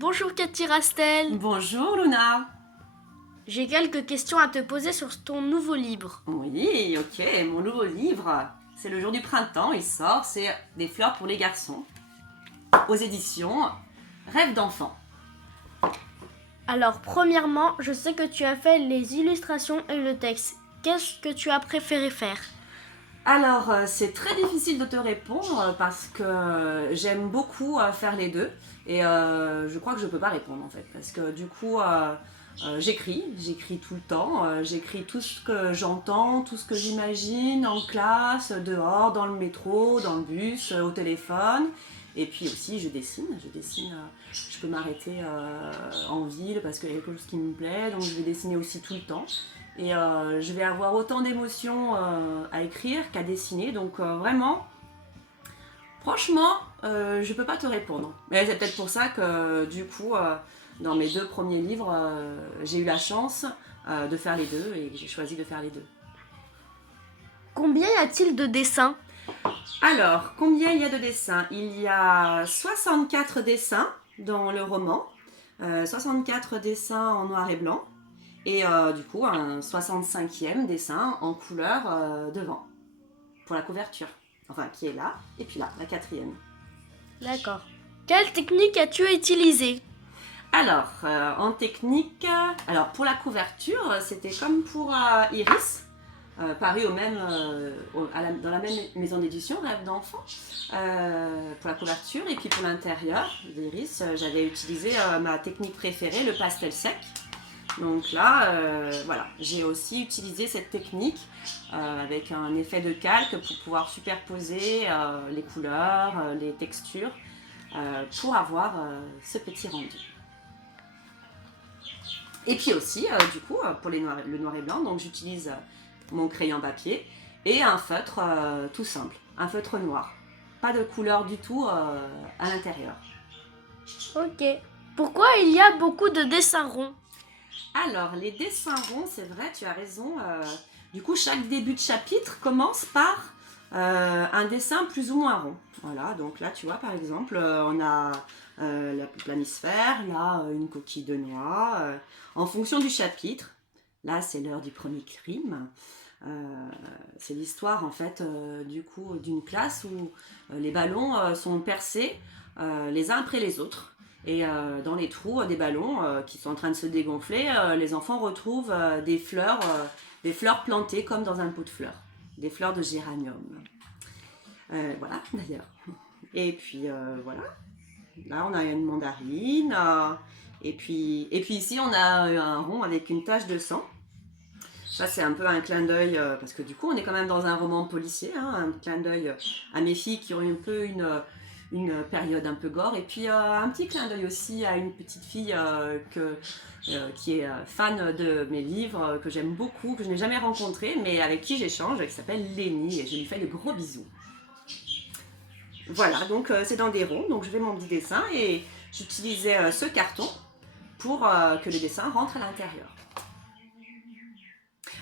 Bonjour Cathy Rastel. Bonjour Luna. J'ai quelques questions à te poser sur ton nouveau livre. Oui, ok, mon nouveau livre, c'est le jour du printemps, il sort, c'est Des fleurs pour les garçons, aux éditions Rêve d'enfant. Alors premièrement, je sais que tu as fait les illustrations et le texte. Qu'est-ce que tu as préféré faire? Alors, c'est très difficile de te répondre parce que j'aime beaucoup faire les deux et je crois que je peux pas répondre en fait parce que du coup, j'écris tout le temps, j'écris tout ce que j'entends, tout ce que j'imagine en classe, dehors, dans le métro, dans le bus, au téléphone. Et puis aussi, je dessine, je peux m'arrêter en ville parce qu'il y a quelque chose qui me plaît, donc je vais dessiner aussi tout le temps. Et je vais avoir autant d'émotions à écrire qu'à dessiner. Donc vraiment, franchement, je peux pas te répondre. Mais c'est peut-être pour ça que du coup, dans mes deux premiers livres, j'ai eu la chance de faire les deux et j'ai choisi de faire les deux. Combien y a-t-il de dessins? Alors, combien il y a de dessins? Il y a 64 dessins dans le roman, 64 dessins en noir et blanc, et du coup un 65e dessin en couleur devant, pour la couverture. Enfin, qui est là, et puis là, la quatrième. D'accord. Quelle technique as-tu utilisée? Alors, en technique, alors pour la couverture, c'était comme pour Iris, paru dans la même maison d'édition, Rêve d'enfant, pour la couverture. Et puis pour l'intérieur d'Iris, j'avais utilisé ma technique préférée, le pastel sec. Donc là, voilà, j'ai aussi utilisé cette technique avec un effet de calque pour pouvoir superposer les couleurs, les textures, pour avoir ce petit rendu. Et puis aussi, du coup, pour le noir et blanc, donc j'utilise mon crayon papier et un feutre tout simple, un feutre noir. Pas de couleur du tout à l'intérieur. Ok. Pourquoi il y a beaucoup de dessins ronds? Alors, les dessins ronds, c'est vrai, tu as raison. Du coup, chaque début de chapitre commence par un dessin plus ou moins rond. Voilà, donc là, tu vois, par exemple, on a la planisphère, là, une coquille de noix. En fonction du chapitre, là, c'est l'heure du premier crime. C'est l'histoire, en fait, du coup, d'une classe où les ballons sont percés les uns après les autres. Et dans les trous des ballons qui sont en train de se dégonfler, les enfants retrouvent des fleurs plantées comme dans un pot de fleurs, des fleurs de géranium. Voilà, d'ailleurs. Et puis voilà, là on a une mandarine. Et puis ici on a un rond avec une tache de sang. Ça c'est un peu un clin d'œil, parce que du coup on est quand même dans un roman policier, hein, un clin d'œil à mes filles qui ont un peu une période un peu gore. Et puis un petit clin d'œil aussi à une petite fille qui est fan de mes livres, que j'aime beaucoup, que je n'ai jamais rencontrée, mais avec qui j'échange, qui s'appelle Lénie, et je lui fais de gros bisous. Voilà, donc c'est dans des ronds, donc je fais mon petit dessin et j'utilisais ce carton pour que le dessin rentre à l'intérieur.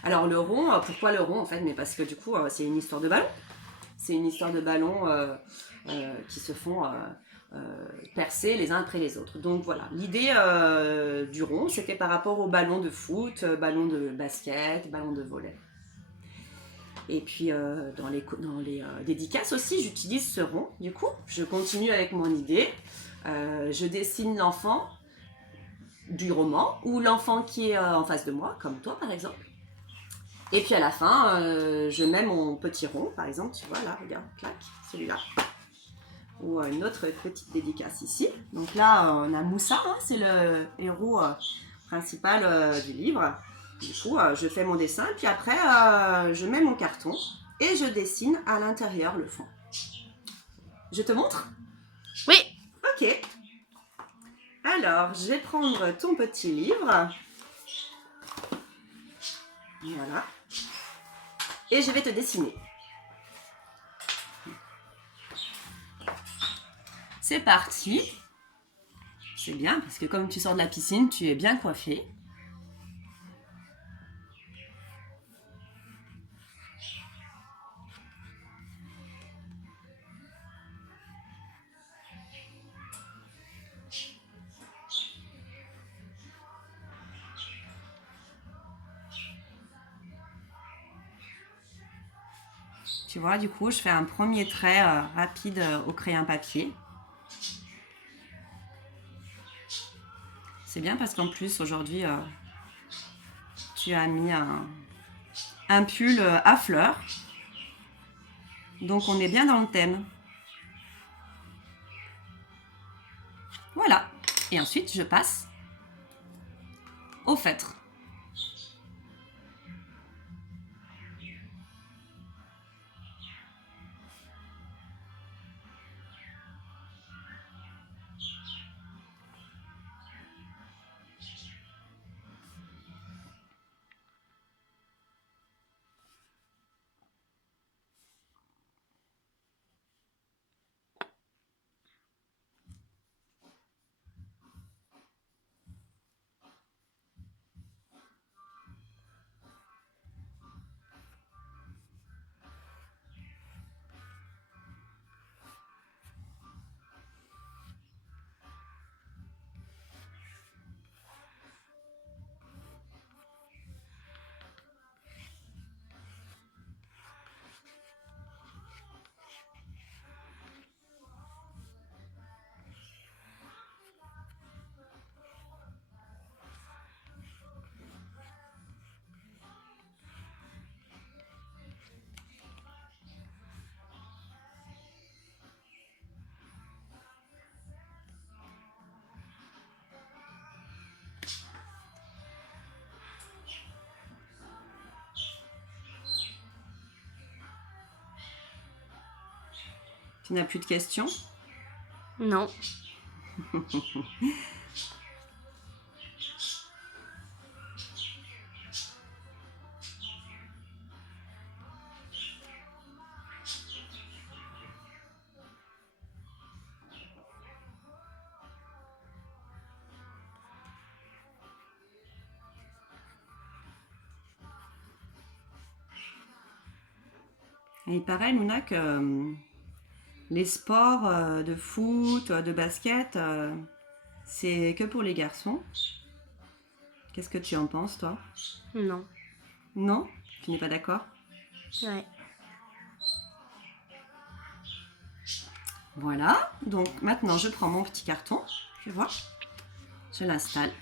Alors le rond, pourquoi le rond en fait? Mais parce que du coup c'est une histoire de ballon. C'est une histoire de ballons qui se font percer les uns après les autres. Donc voilà, l'idée du rond, c'était par rapport aux ballons de foot, ballons de basket, ballons de volley. Et puis dans les dédicaces aussi, j'utilise ce rond. Du coup, je continue avec mon idée. Je dessine l'enfant du roman ou l'enfant qui est en face de moi, comme toi par exemple. Et puis à la fin, je mets mon petit rond, par exemple, tu vois là, regarde, clac, celui-là. Ou une autre petite dédicace ici. Donc là, on a Moussa, hein, c'est le héros principal du livre. Du coup, je fais mon dessin, puis après, je mets mon carton et je dessine à l'intérieur le fond. Je te montre? Oui. Ok. Alors, je vais prendre ton petit livre. Voilà. Et je vais te dessiner. C'est parti. C'est bien parce que comme tu sors de la piscine, tu es bien coiffée. Tu vois, du coup, je fais un premier trait rapide au crayon papier. C'est bien parce qu'en plus, aujourd'hui, tu as mis un pull à fleurs. Donc, on est bien dans le thème. Voilà. Et ensuite, je passe au feutre. Tu n'as plus de questions? Non. Et il paraît, Luna, que les sports de foot, de basket, c'est que pour les garçons. Qu'est-ce que tu en penses, toi? Non. Non? Tu n'es pas d'accord? Ouais. Voilà. Donc maintenant, je prends mon petit carton. Tu vois? Je l'installe.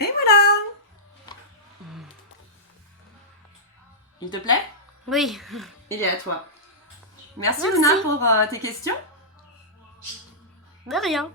Et voilà! Il te plaît? Oui. Il est à toi. Merci, Merci. Luna pour tes questions. De rien.